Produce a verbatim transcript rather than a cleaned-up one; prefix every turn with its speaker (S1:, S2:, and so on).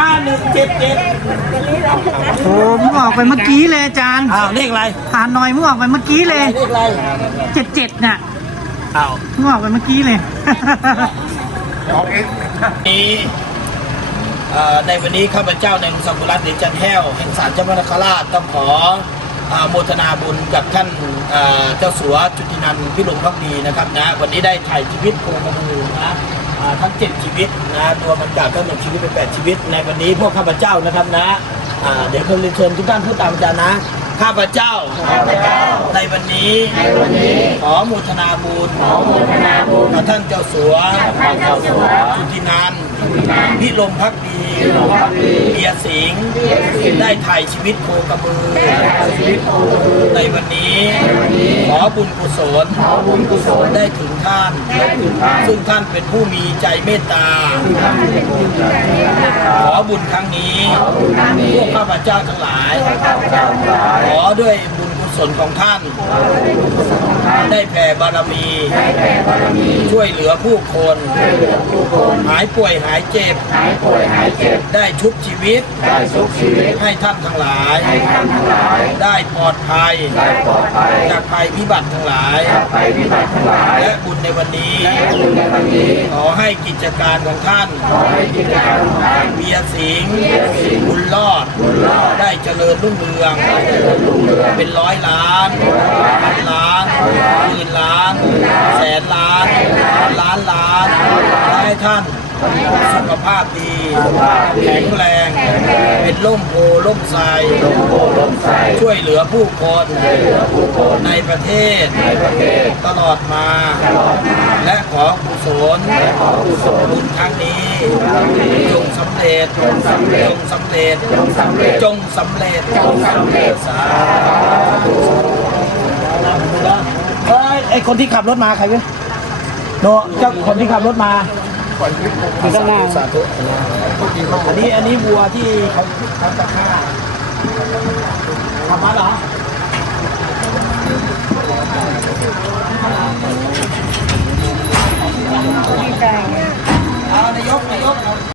S1: ห้าหนึ่งเจ็ดเจ็ด
S2: โอ้มึงออกไปเมื่อกี้เลยอาจารย์
S1: อ้าวเลขอะไร
S2: ผ่านหน่อยมึงออกไปเมื่อกี้เลย
S1: เลขอะไร
S2: เจ็ดเจ็ดน่ะ
S1: อ้าว
S2: มึงออกไปเมื่อกี้เลย
S1: นี้เอ่อในวันนี้ข้าพเจ้าในสัมภุรัตน์เดชจันแห้วแห่งศาลเจ้าพระนครราชต้องขออ่าโมทนาบุญกับท่านเอ่อเจ้าสัวจุตินันท์พิรมภักดีนะครับนะวันนี้ได้ถ่ายชีวิตโคกระบือนะอ่าทั้งเจ็ดชีวิตนะตัวมันจากทั้งหนึ่งชีวิตเป็นแปดชีวิตในวันนี้พวกข้าพเจ้านะครับนะอ่าเดี๋ยวคนเรียนเชิญทุกท่านพูดตามอาจารย์นะข้าพเจ้าในวันนี้ขอโมทนาบุญกับท่านเจ้าสัวจุตินันท์พิรมภักดีเบียร์สิงห์ได้ถ่ายชีวิตโคกระบือในวันนี้ขอบุญกุศลได้ถึงท่าน ซึ่งท่านเป็นผู้มีใจเมตตา ขอบุญครั้งนี้พวกข้าพเจ้าทั้งหลาย ขอด้วยบุญกุศลของท่าน ได้แผ่บารมี ช่วยเหลือผู้คน หายป่วยหายเจ็บ ได้ชุบชีวิต ให้ท่านทั้งหลาย ได้ปลอดภัย จากภัยพิบัติทั้งหลาย และบุญในวันนี้ ขอให้กิจการของท่านเบียร์สิงห์บุญรอด ได้เจริญรุ่งเรือง เป็นร้อยล้านพันล้านหมื่นล้าน แสนล้าน ล้านล้านและให้ท่านสุขภาพดี แข็งแรง เป็นร่มโพล่มไทรช่วยเหลือผู้คนในประเทศตลอดมา และขอกุศลบุญครั้งนี้จงสำเร็จจงสำเร็จจงสำเร็จจงสำเร็จสาธุเฮ้ยไอคนที่ขับรถมาใครเว้ยโนเจ้าคนที่ขับรถมาอยู่ข้างหน้าสาธุอันนี้อันนี้วัวที่เขาเขาจะฆ่าทำมาเหรอ